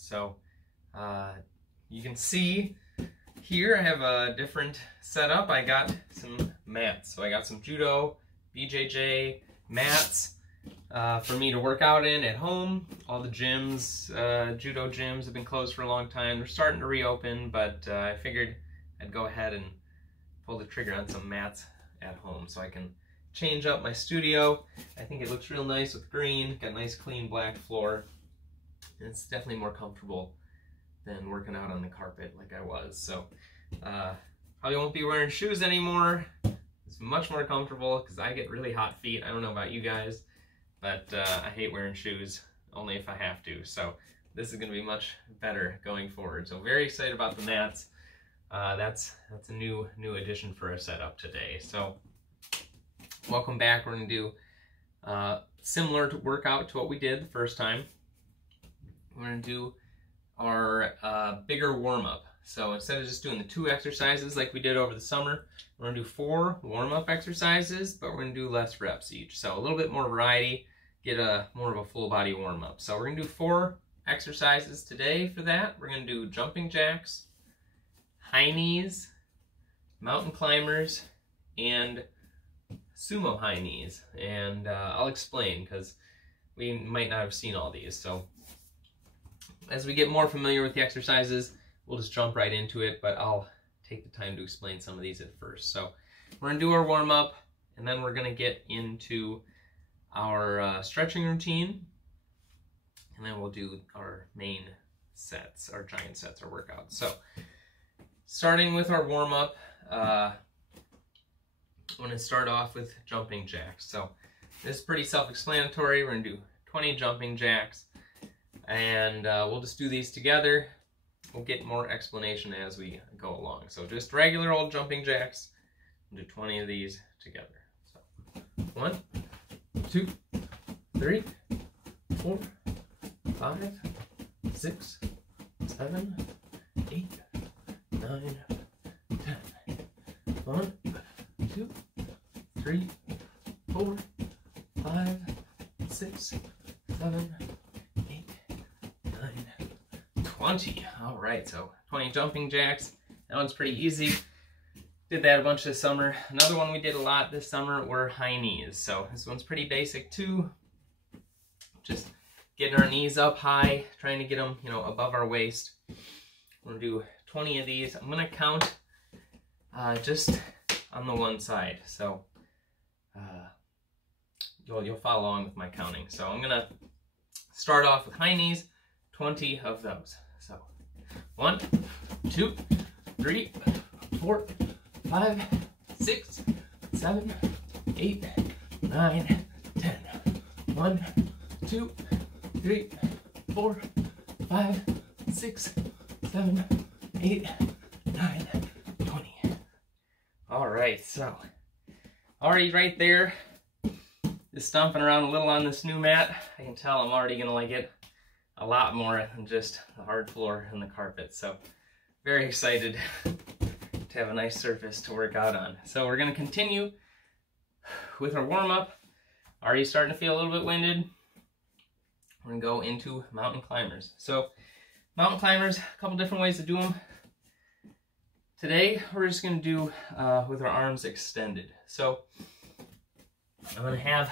So you can see here I have a different setup. I got some mats. So I got some judo, BJJ mats for me to work out in at home. All the gyms, judo gyms have been closed for a long time. They're starting to reopen, but I figured I'd go ahead and pull the trigger on some mats at home so I can change up my studio. I think it looks real nice with green, got a nice clean black floor, and it's definitely more comfortable than working out on the carpet like I was. So probably won't be wearing shoes anymore. It's much more comfortable because I get really hot feet. I don't know about you guys, but I hate wearing shoes only if I have to. So this is going to be much better going forward. So very excited about the mats. That's a new addition for our setup today. So welcome back. We're going to do similar to workout to what we did the first time. We're going to do our bigger warm-up. So instead of just doing the 2 exercises like we did over the summer, we're going to do 4 warm-up exercises, but we're going to do less reps each. So a little bit more variety, get more of a full body warm-up. So we're going to do 4 exercises today for that. We're going to do jumping jacks, high knees, mountain climbers, and sumo high knees. And I'll explain because we might not have seen all these. So as we get more familiar with the exercises, we'll just jump right into it, but I'll take the time to explain some of these at first. So we're going to do our warm-up, and then we're going to get into our stretching routine, and then we'll do our main sets, our giant sets, our workouts. So starting with our warm-up, I'm going to start off with jumping jacks. So this is pretty self-explanatory. We're going to do 20 jumping jacks, and we'll just do these together. We'll get more explanation as we go along. So just regular old jumping jacks. We'll do 20 of these together. So 1, 2, 3, 4, 5, 6, 7, 8, 9, 10. 1, 2, 3, 4, 5, 6, 7, 8, 9, 20. All right, so 20 jumping jacks. That one's pretty easy. Did that a bunch this summer. Another one we did a lot this summer were high knees. So this one's pretty basic too. Just getting our knees up high, trying to get them, above our waist. We're gonna do 20 of these. I'm gonna count just on the one side. So you'll follow along with my counting. So I'm gonna start off with high knees, 20 of those. So 1, 2, 3, 4, 5, 6, 7, 8, 9, 10. 1, 2, 3, 4, 5, 6, 7, 8, 9, 20. All right, so already right there, just stomping around a little on this new mat. I can tell I'm already gonna like it a lot more than just the hard floor and the carpet. So very excited to have a nice surface to work out on. So we're gonna continue with our warm-up. Already starting to feel a little bit winded. We're gonna go into mountain climbers. So mountain climbers, a couple different ways to do them. Today we're just gonna do with our arms extended. So I'm gonna have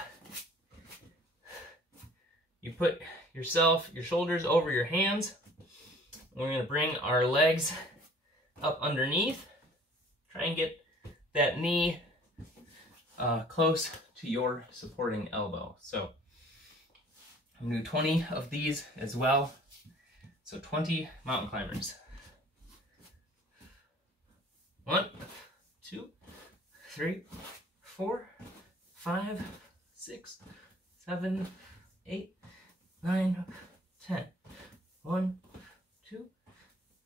you put your shoulders over your hands. We're gonna bring our legs up underneath. Try and get that knee close to your supporting elbow. So I'm gonna do 20 of these as well. So 20 mountain climbers. 1, 2, 3, 4, 5, 6, 7, 8, 9, 10. 1, 2,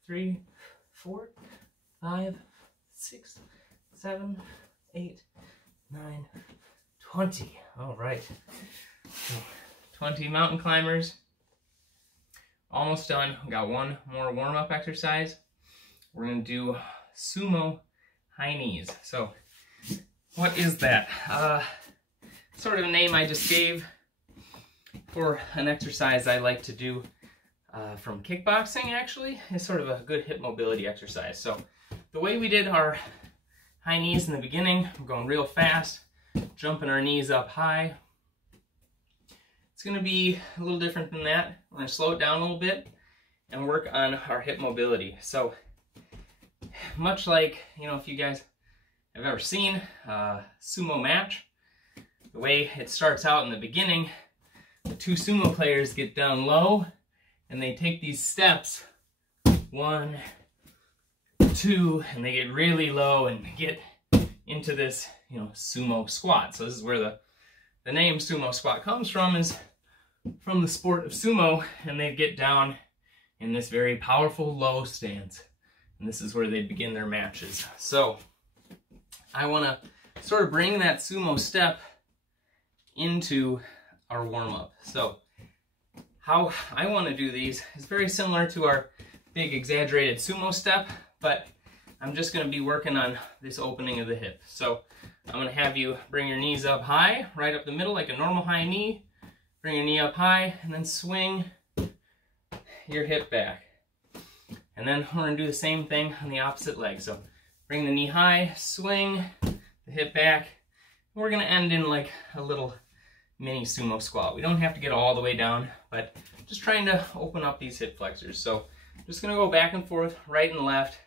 3, 4, 5, 6, 7, 8, 9, 20. All right. 20 mountain climbers. Almost done. We got one more warm-up exercise. We're going to do sumo high knees. So what is that? Sort of a name I just gave for an exercise I like to do from kickboxing, actually. It's sort of a good hip mobility exercise. So the way we did our high knees in the beginning, we're going real fast, jumping our knees up high. It's going to be a little different than that. We're going to slow it down a little bit and work on our hip mobility. So much like, you know, if you guys have ever seen a sumo match, the way it starts out in the beginning, the two sumo players get down low and they take these steps, 1, 2, and they get really low and get into this, you know, sumo squat. So this is where the name sumo squat comes from, is from the sport of sumo, and they get down in this very powerful low stance. And this is where they begin their matches. So I want to sort of bring that sumo step into our warm-up. So how I want to do these is very similar to our big exaggerated sumo step, but I'm just going to be working on this opening of the hip. So I'm going to have you bring your knees up high, right up the middle like a normal high knee. Bring your knee up high and then swing your hip back. And then we're going to do the same thing on the opposite leg. So bring the knee high, swing the hip back. We're going to end in like a little mini sumo squat. We don't have to get all the way down, but just trying to open up these hip flexors. So just going to go back and forth, right and left,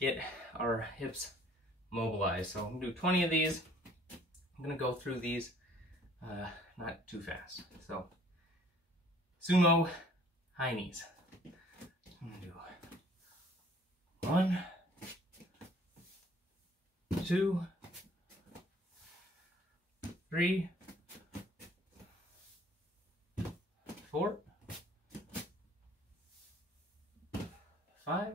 get our hips mobilized. So I'm going to do 20 of these. I'm going to go through these not too fast. So sumo high knees. I'm going to do 1, 2, 3, 4, 5,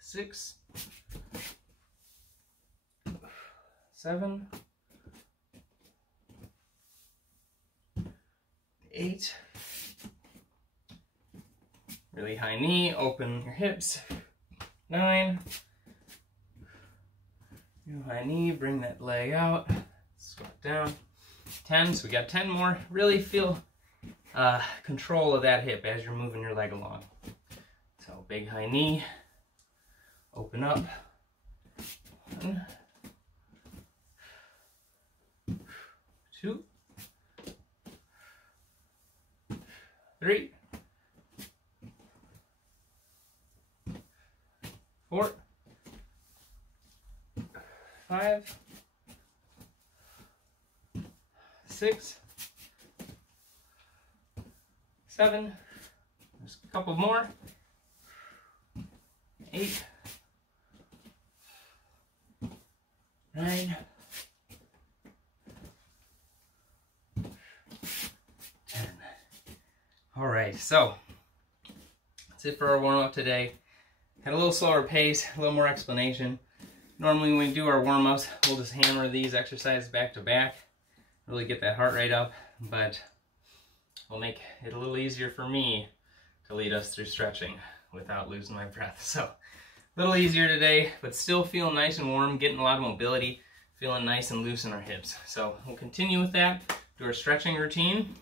6, 7, 8. Really high knee, open your hips. 9. New high knee, bring that leg out. Squat down. 10, so we got 10 more. Really feel control of that hip as you're moving your leg along. So big high knee, open up. 1, 2, 3, 4, 5, 6, 7, there's a couple more, 8, 9, 10. All right, so that's it for our warm-up today. Had a little slower pace, a little more explanation. Normally when we do our warm-ups, we'll just hammer these exercises back to back, really get that heart rate up, but we'll make it a little easier for me to lead us through stretching without losing my breath. So a little easier today, but still feeling nice and warm, getting a lot of mobility, feeling nice and loose in our hips. So we'll continue with that, do our stretching routine,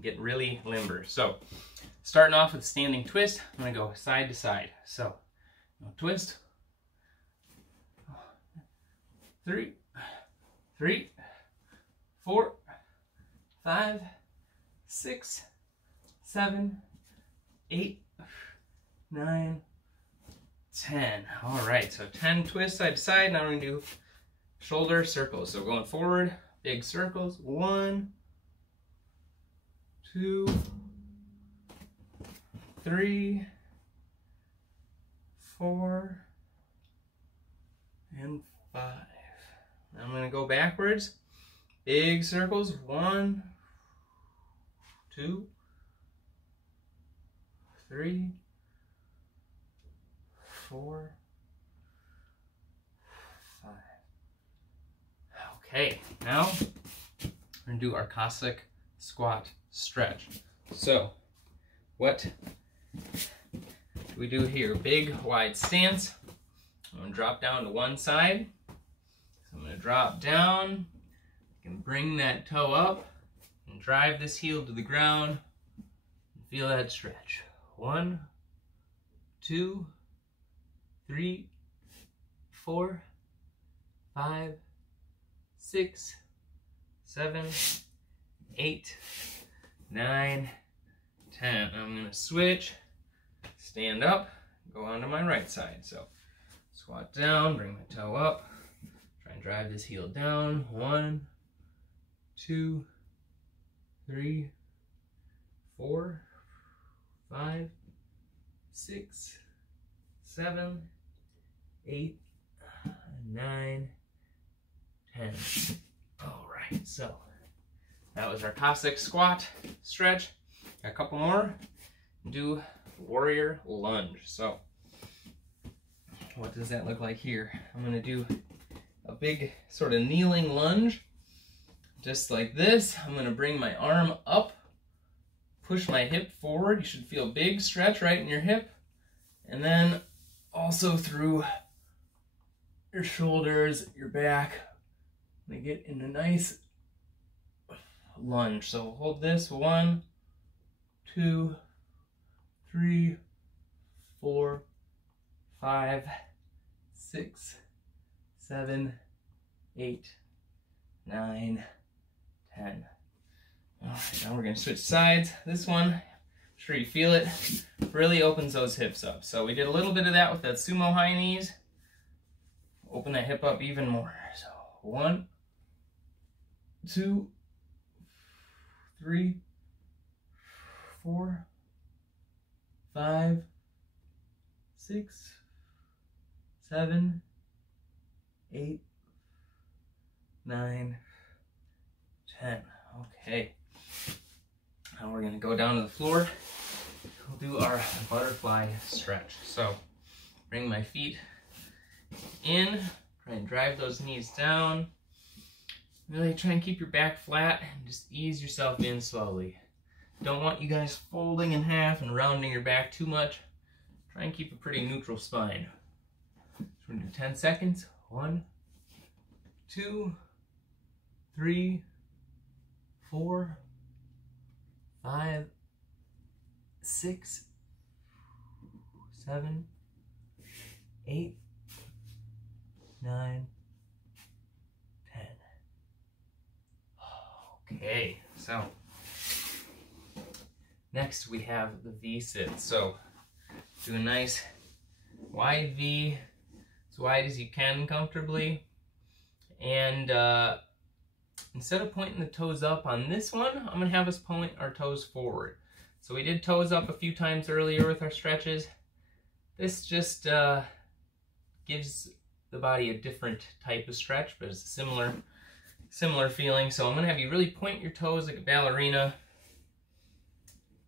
get really limber. So starting off with standing twist, I'm gonna go side to side. So twist, 3, 4, 5, 6, 7, 8, 9, 10. All right, so 10 twists side to side. Now we're gonna do shoulder circles. So going forward, big circles. 1, 2, 3, 4, and 5. Now I'm going to go backwards. Big circles. 1, 2, 3, 4, 5. Okay, now we're going to do our Cossack squat stretch. So what do we do here? Big wide stance. I'm going to drop down to one side. So I'm going to drop down. You can bring that toe up and drive this heel to the ground. Feel that stretch. 1, 2, 3, 4, 5, 6, 7, 8, 9, 10. I'm going to switch, stand up, go onto my right side. So squat down, bring my toe up, try and drive this heel down. 1, 2, 3, 4, 5, 6, 7, 8, 9, 10. All right, so that was our Cossack squat stretch. Got a couple more. Do warrior lunge. So what does that look like here? I'm going to do a big sort of kneeling lunge, just like this. I'm going to bring my arm up, push my hip forward. You should feel a big stretch right in your hip, and then also through your shoulders, your back. I'm going to get in a nice lunge. So hold this. 1, 2, 3, 4, 5, 6, 7, 8, 9, 10. All right, now we're going to switch sides. This one, I'm sure you feel it, really opens those hips up. So we did a little bit of that with that sumo high knees. Open that hip up even more. So 1, 2, 3, 4, 5, 6, 7, 8, 9, 10. Okay. Now we're going to go down to the floor. We'll do our butterfly stretch. So bring my feet in, try and drive those knees down. Really try and keep your back flat and just ease yourself in slowly. Don't want you guys folding in half and rounding your back too much. Try and keep a pretty neutral spine. So we're going to do 10 seconds. 1, 2, 3, 4, 5, 6, 7, 8, 9, 10. Okay, so next we have the V-sit. So do a nice wide V, as wide as you can comfortably. And instead of pointing the toes up on this one, I'm going to have us point our toes forward. So we did toes up a few times earlier with our stretches. This just gives the body a different type of stretch, but it's a similar feeling. So I'm going to have you really point your toes like a ballerina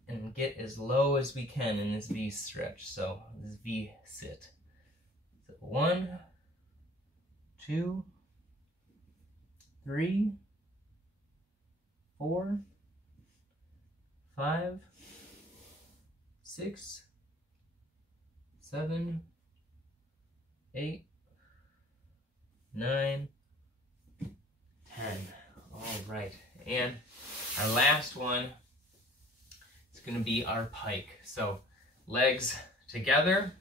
and get as low as we can in this V stretch. So this V sit. So 1, 2, 3, 4, 5, 6, 7, 8, 9, 10. All right, and our last one is going to be our pike. So legs together,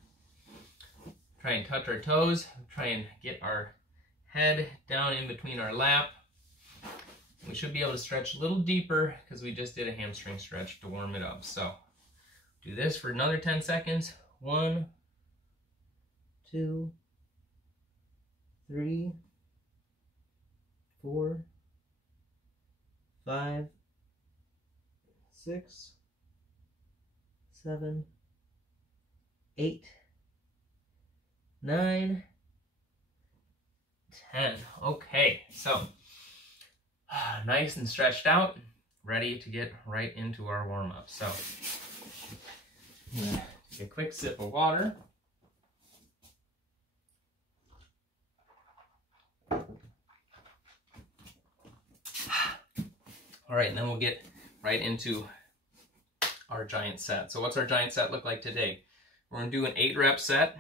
try and touch our toes, try and get our head down in between our lap. We should be able to stretch a little deeper because we just did a hamstring stretch to warm it up. So do this for another 10 seconds. 1, 2, 3, 4, 5, 6, 7, 8, 9, 10. Okay, so nice and stretched out, ready to get right into our warm-up. So I'm gonna take a quick sip of water. All right, and then we'll get right into our giant set. So what's our giant set look like today? We're gonna do an 8-rep set,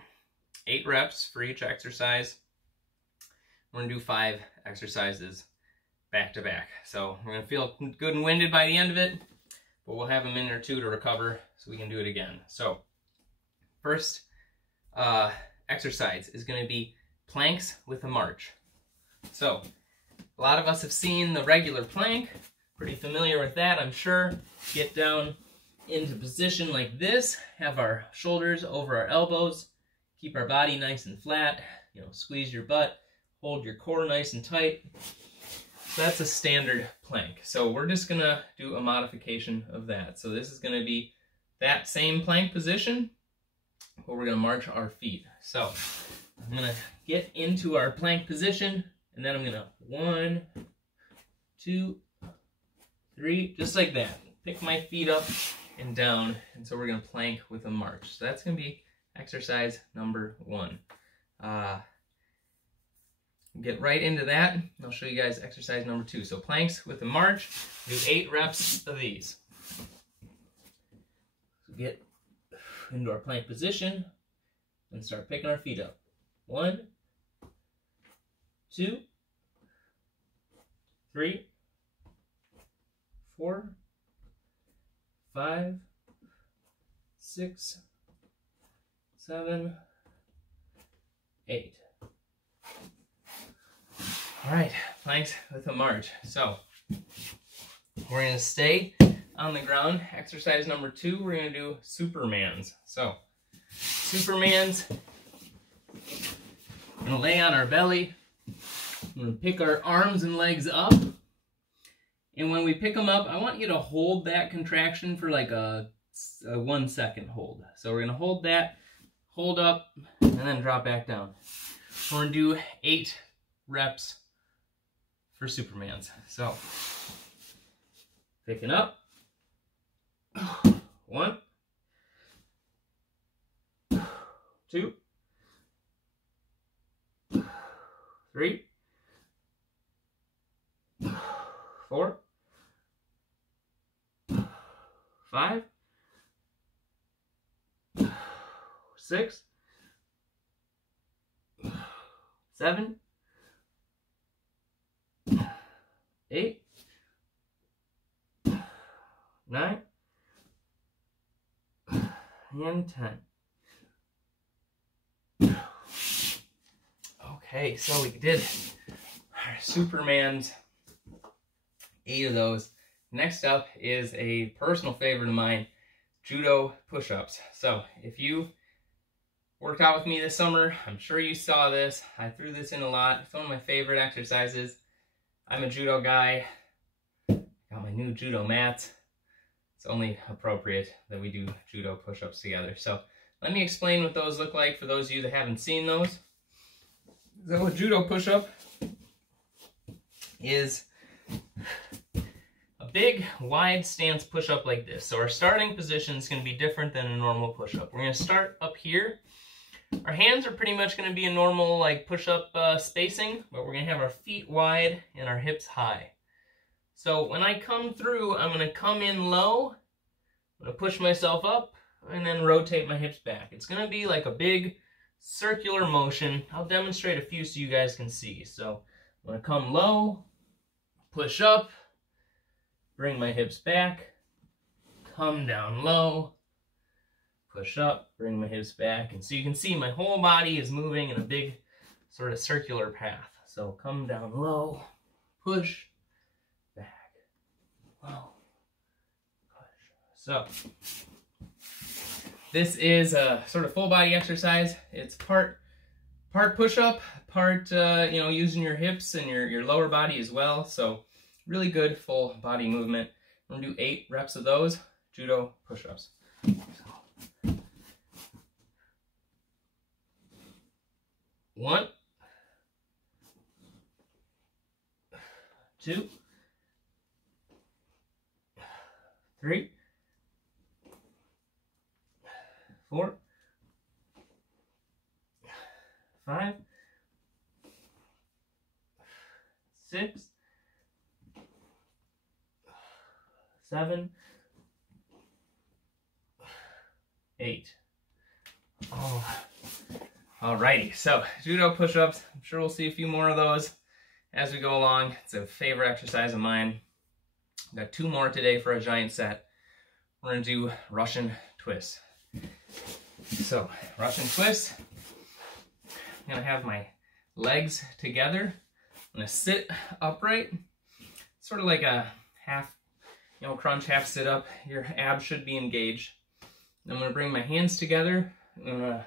8 reps for each exercise. We're gonna do 5 exercises back to back. So we're gonna feel good and winded by the end of it, but we'll have a minute or two to recover so we can do it again. So first exercise is gonna be planks with a march. So a lot of us have seen the regular plank, pretty familiar with that, I'm sure. Get down into position like this, have our shoulders over our elbows, keep our body nice and flat, squeeze your butt, hold your core nice and tight. So that's a standard plank. So we're just gonna do a modification of that. So this is gonna be that same plank position, but we're gonna march our feet. So I'm gonna get into our plank position, and then I'm gonna 1, 2, 3, just like that. Pick my feet up and down, and so we're gonna plank with a march. So that's gonna be exercise number 1. Get right into that, and I'll show you guys exercise number 2. So planks with a march, do 8 reps of these. So get into our plank position and start picking our feet up. 1, 2, 3, 4, 5, 6, 7, 8. All right, planks with a march. So we're going to stay on the ground. Exercise number 2, we're going to do Supermans. So Supermans, we're going to lay on our belly. We're going to pick our arms and legs up. And when we pick them up, I want you to hold that contraction for like a 1 second hold. So we're going to hold that, hold up, and then drop back down. We're going to do 8 reps for Supermans. So picking up. 1, 2, 3, 4, 5, 6, 7, 8, 9, and 10. Okay, so we did our Supermans, 8 of those. Next up is a personal favorite of mine, judo push-ups. So if you worked out with me this summer, I'm sure you saw this. I threw this in a lot. It's one of my favorite exercises. I'm a judo guy. Got my new judo mats. It's only appropriate that we do judo push-ups together. So let me explain what those look like for those of you that haven't seen those. So a judo push-up is a big, wide stance push-up like this. So our starting position is going to be different than a normal push-up. We're going to start up here. Our hands are pretty much going to be a normal like push-up spacing, but we're going to have our feet wide and our hips high. So when I come through, I'm going to come in low, I'm going to push myself up, and then rotate my hips back. It's going to be like a big circular motion. I'll demonstrate a few so you guys can see. So I'm going to come low, push up, bring my hips back, come down low, push up, bring my hips back. And so you can see my whole body is moving in a big sort of circular path. So come down low, push, back, low, push. So this is a sort of full body exercise. It's part push-up, part using your hips and your lower body as well. So really good full body movement. We're gonna do 8 reps of those judo push-ups. So, 1, 2, 3, 4, 5, 6, 7, 8. Oh. Alrighty, so judo push-ups. I'm sure we'll see a few more of those as we go along. It's a favorite exercise of mine. Got 2 more today for a giant set. We're gonna do Russian twists. So, Russian twist. I'm gonna have my legs together. I'm gonna sit upright, sort of like a half, crunch, half sit up. Your abs should be engaged. I'm gonna bring my hands together. I'm gonna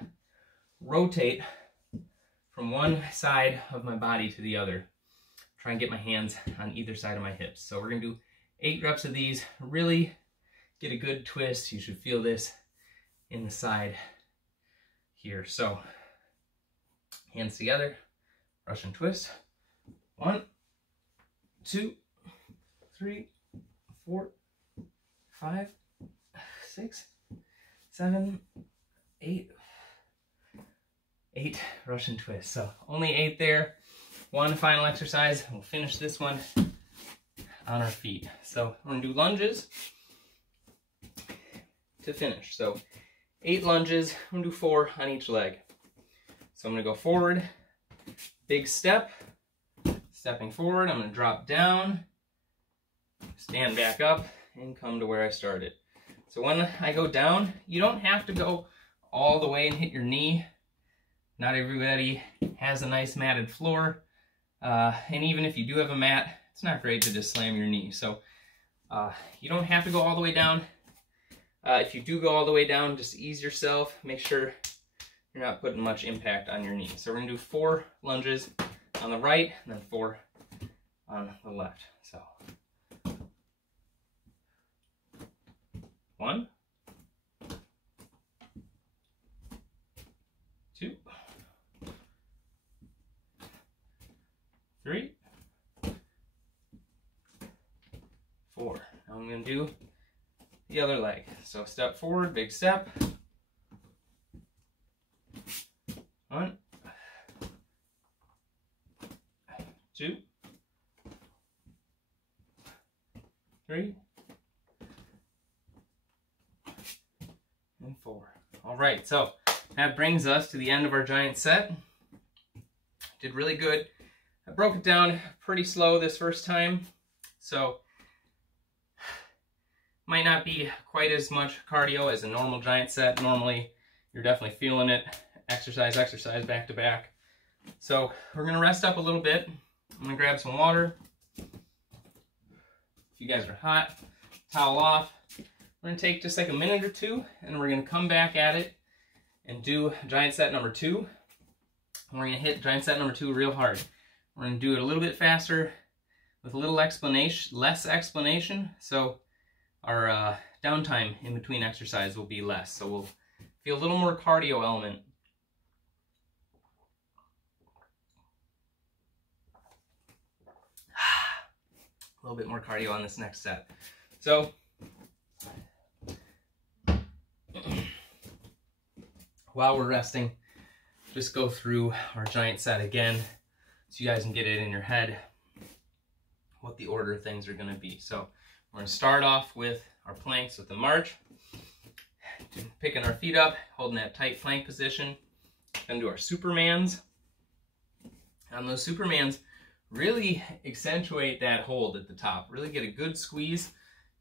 rotate from one side of my body to the other. Try and get my hands on either side of my hips. So we're gonna do 8 reps of these. Really get a good twist. You should feel this in the side here. So hands together, Russian twist. 1, 2, 3, 4, 5, 6, 7, 8. 8 Russian twists. So only 8 there. One final exercise. We'll finish this one on our feet. So we're gonna do lunges to finish. So 8 lunges. I'm gonna do 4 on each leg. So I'm gonna go forward, big step, stepping forward. I'm gonna drop down, stand back up, and come to where I started. So when I go down, you don't have to go all the way and hit your knee. Not everybody has a nice matted floor. And even if you do have a mat, it's not great to just slam your knee. So you don't have to go all the way down. If you do go all the way down, just ease yourself. Make sure you're not putting much impact on your knee. So we're gonna do 4 lunges on the right and then 4 on the left. So 1, 2, 3, 4. Now I'm going to do the other leg. So step forward, big step. 1, 2, 3, and 4. All right, so that brings us to the end of our giant set. Did really good. I broke it down pretty slow this first time, so might not be quite as much cardio as a normal giant set. Normally, you're definitely feeling it. Exercise, exercise, back to back. So we're gonna rest up a little bit. I'm gonna grab some water. If you guys are hot, towel off. We're gonna take just like a minute or 2, and we're gonna come back at it and do giant set number 2. And we're gonna hit giant set number 2 real hard. We're gonna do it a little bit faster with a little explanation, less explanation. So our downtime in between exercise will be less. So we'll feel a little more cardio element. A little bit more cardio on this next set. So while we're resting, just go through our giant set again so you guys can get it in your head what the order of things are going to be. So we're going to start off with our planks with the march, picking our feet up, holding that tight plank position. Then do our Supermans. On those Supermans, really accentuate that hold at the top. Really get a good squeeze.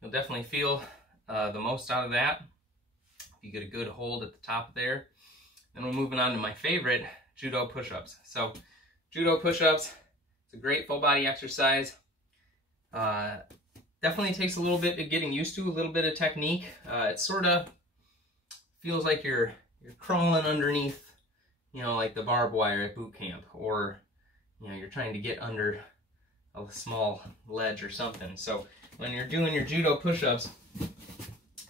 You'll definitely feel the most out of that if you get a good hold at the top there. Then we're moving on to my favorite, judo push-ups. So judo push-ups, it's a great full body exercise. Definitely takes a little bit of getting used to, a little bit of technique. It sort of feels like you're crawling underneath, like the barbed wire at boot camp, or you're trying to get under a small ledge or something. So when you're doing your judo push-ups,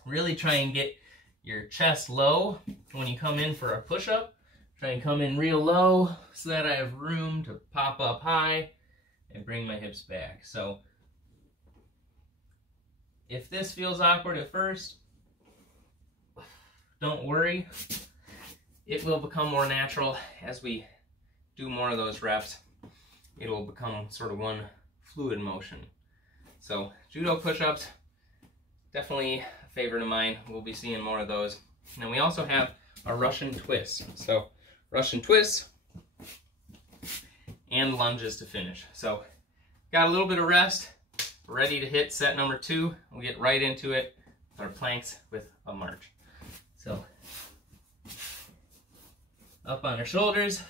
really try and get your chest low when you come in for a push-up. Try and come in real low so that I have room to pop up high and bring my hips back. So if this feels awkward at first, don't worry. It will become more natural as we do more of those reps. It will become sort of one fluid motion. So judo push-ups, definitely a favorite of mine. We'll be seeing more of those. And we also have our Russian twists. So Russian twists, and lunges to finish. So got a little bit of rest, ready to hit set number 2. We'll get right into it with our planks with a march. So up on our shoulders,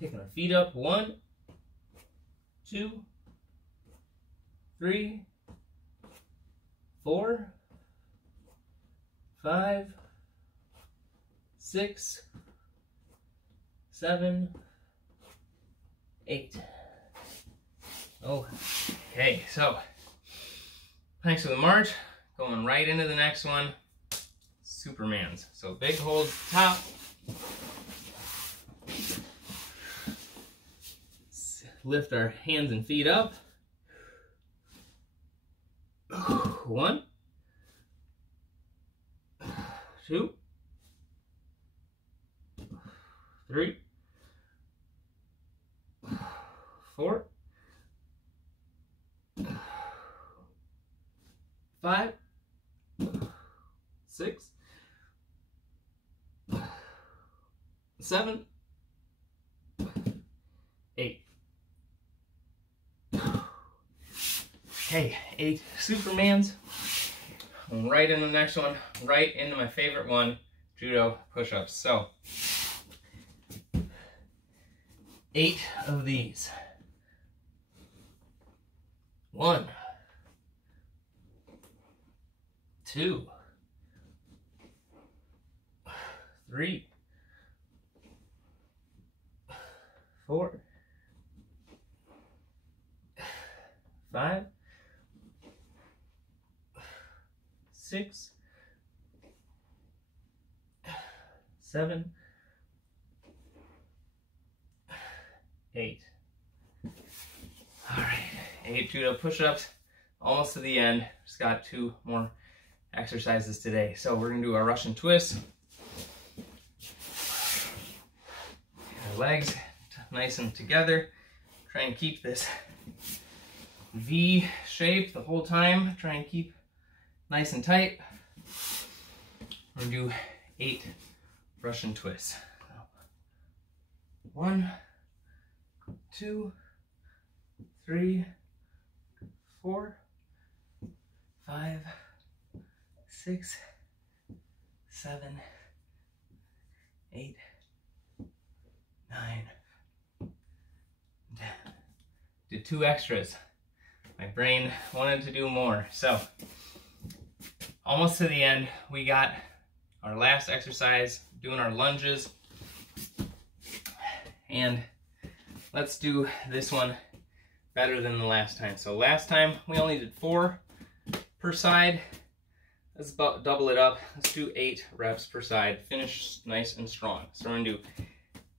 picking our feet up, 1, 2, 3, 4, 5, 6, 7, 8. Okay, so thanks for the march. Going right into the next one, Supermans. So big hold top. Lift our hands and feet up. 1, 2, 3, 4, 5, 6, 7, 8. Okay, 8 Supermans. And right in the next one, right into my favorite one, judo push-ups. So 8 of these. 1, 2, 3, 4, 5, 6, 7, 8. All right, 8 judo push-ups, almost to the end. Just got 2 more exercises today. So we're gonna do our Russian twist. Our legs nice and together. Try and keep this V shape the whole time. Try and keep nice and tight. We're gonna do 8 Russian twists. 1, 2, 3, 4, 5, 6, 7, 8, 9, 10. Did 2 extras. My brain wanted to do more. So almost to the end. We got our last exercise, doing our lunges. And let's do this one better than the last time. So last time we only did 4 per side. Let's about double it up. Let's do 8 reps per side. Finish nice and strong. So we're gonna do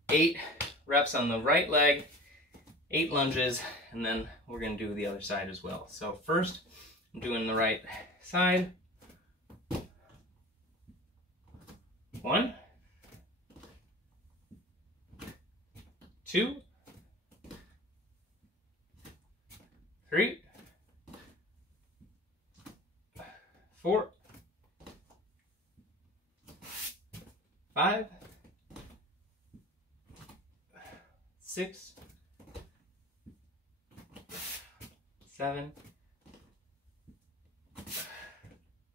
8 reps on the right leg, 8 lunges, and then we're gonna do the other side as well. So first, I'm doing the right side. 1, 2, 3, 4, 5, 6, 7,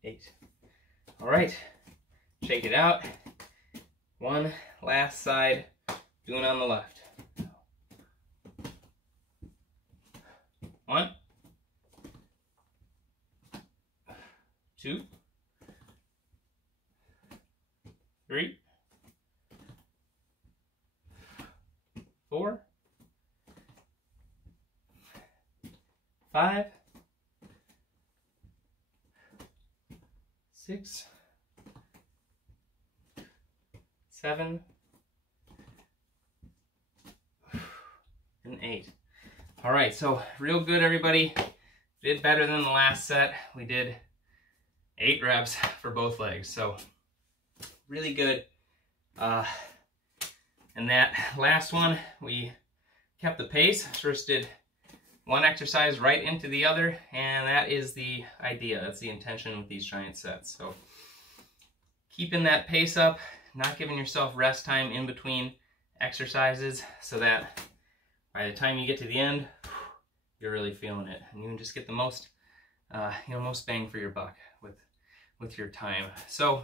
8. All right, shake it out. One last side, doing on the left. 1, 2, 3, 4, 5, 6, 7, and 8. All right, so real good, everybody. Did better than the last set. We did 8 reps for both legs, so really good. And that last one, we kept the pace. First did one exercise right into the other, and that is the idea. That's the intention with these giant sets. So keeping that pace up, not giving yourself rest time in between exercises so that by the time you get to the end, you're really feeling it, and you can just get the most, most bang for your buck with your time. So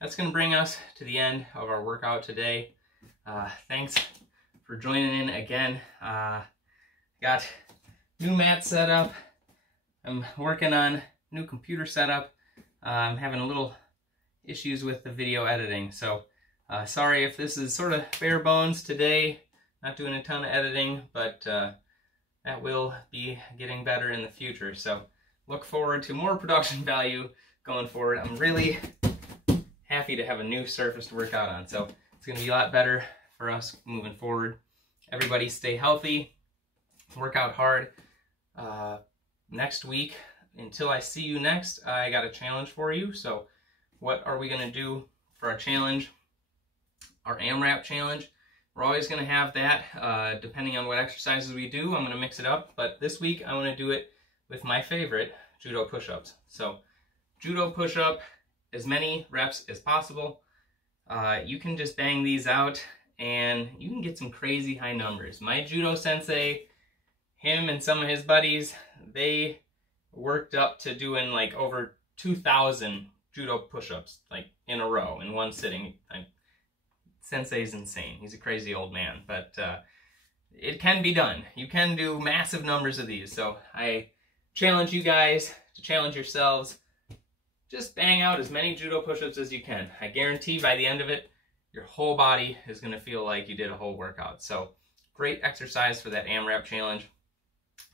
that's going to bring us to the end of our workout today. Thanks for joining in again. Got new mat set up. I'm working on new computer setup. I'm having a little issues with the video editing, so sorry if this is sort of bare bones today. Not doing a ton of editing, but that will be getting better in the future. So look forward to more production value going forward. I'm really happy to have a new surface to work out on, so it's going to be a lot better for us moving forward. Everybody stay healthy, work out hard. Next week, until I see you next, I got a challenge for you. So what are we going to do for our challenge? Our AMRAP challenge. We're always going to have that depending on what exercises we do. I'm going to mix it up, but this week I want to do it with my favorite, judo push-ups. So judo push-up, as many reps as possible. You can just bang these out and you can get some crazy high numbers. My judo sensei, him and some of his buddies, they worked up to doing like over 2,000 judo push-ups like in a row in one sitting. Sensei's insane. He's a crazy old man, but it can be done. You can do massive numbers of these. So I challenge you guys to challenge yourselves. Just bang out as many judo push-ups as you can. I guarantee by the end of it, your whole body is going to feel like you did a whole workout. So great exercise for that AMRAP challenge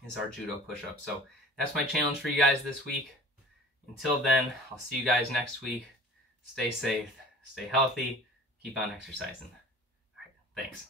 is our judo push-up. So that's my challenge for you guys this week. Until then, I'll see you guys next week. Stay safe, stay healthy, keep on exercising. All right, thanks.